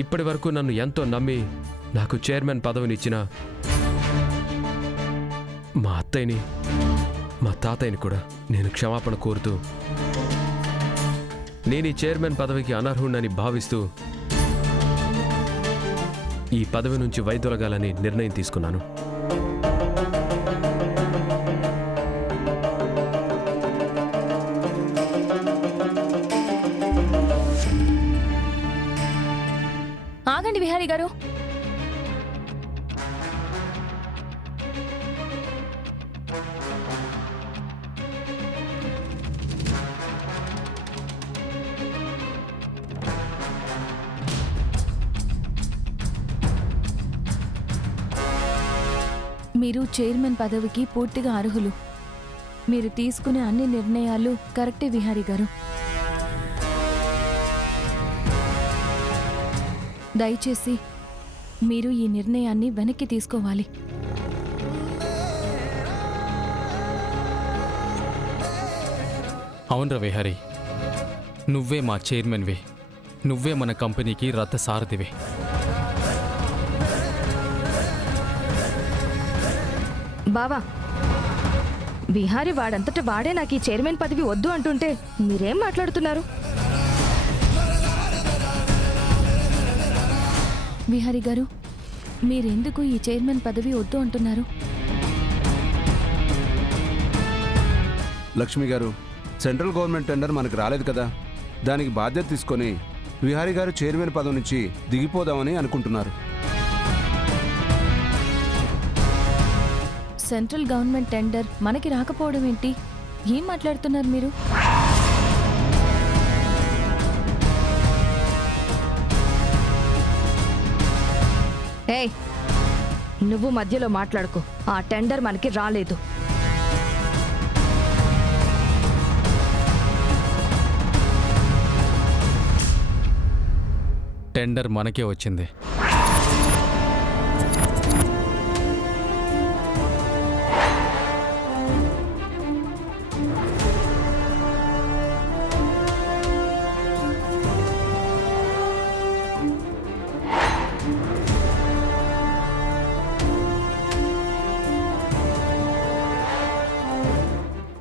ఇప్పటి వరకు నన్ను ఎంతో నమ్మి నాకు చైర్మన్ పదవినిచ్చిన మా అత్తయ్యని మా తాతయ్యని కూడా నేను క్షమాపణ కోరుతూ నేను ఈ చైర్మన్ పదవికి అనర్హుణ్ణని భావిస్తూ ఈ పదవి నుంచి వైదొలగాలని నిర్ణయం తీసుకున్నాను. ఆగండి విహారీ గారు. మీరు చైర్మన్ పదవికి పూర్తిగా అర్హులు. మీరు తీసుకునే అన్ని నిర్ణయాలు కరెక్టే విహారీ గారు. దయచేసి మీరు ఈ నిర్ణయాన్ని వెనక్కి తీసుకోవాలి. అవునరా విహారీ, నువ్వే మా చైర్మన్వే, నువ్వే మన కంపెనీకి రథసారథివే. బావా, విహారీ వాడంతట వాడే నాకు ఈ చైర్మన్ పదవి వద్దు అంటుంటే మీరేం మాట్లాడుతున్నారు? విహారీ గారు, మీరెందుకు ఈ చైర్మన్ పదవి వద్దు అంటున్నారు? లక్ష్మి గారు, సెంట్రల్ గవర్నమెంట్ టెండర్ మనకు రాలేదు కదా, దానికి బాధ్యత తీసుకొని విహారీ గారు చైర్మన్ పదవి నుంచి దిగిపోదామని అనుకుంటున్నారు. సెంట్రల్ గవర్నమెంట్ టెండర్ మనకి రాకపోవడం ఏంటి? ఏం మాట్లాడుతున్నారు మీరు? ఏయ్, నువ్వు మధ్యలో మాట్లాడుకో. ఆ టెండర్ మనకి రాలేదు. టెండర్ మనకే వచ్చింది.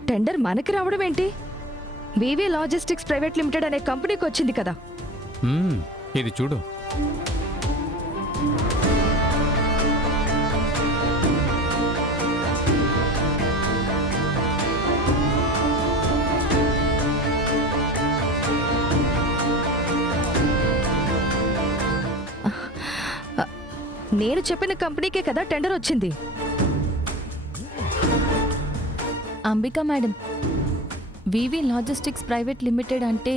టెండర్ మనకి రావడం ఏంటి? వివి లాజిస్టిక్స్ ప్రైవేట్ లిమిటెడ్ అనే కంపెనీకి వచ్చింది కదా. ఇది చూడు. నేను చెప్పిన కంపెనీకే కదా టెండర్ వచ్చింది. అంబికా మేడం, వివి లాజిస్టిక్స్ ప్రైవేట్ లిమిటెడ్ అంటే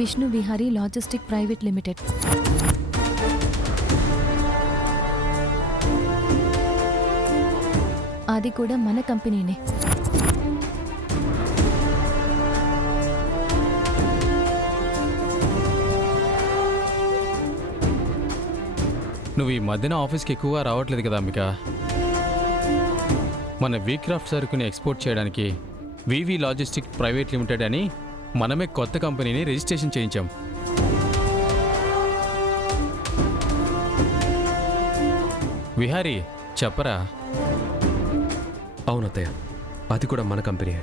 Vishnu Vihari logistic private limited. అది కూడా మన కంపెనీనే. నువ్వు ఈ మధ్యన ఆఫీస్కి ఎక్కువగా రావట్లేదు కదా అంబిక. మన వీక్రాఫ్ట్ సరుకుని ఎక్స్పోర్ట్ చేయడానికి వివి లాజిస్టిక్ ప్రైవేట్ లిమిటెడ్ అని మనమే కొత్త కంపెనీని రిజిస్ట్రేషన్ చేయించాం. విహారీ, చెప్పరా. అవునత్తయ్య, అది కూడా మన కంపెనీ.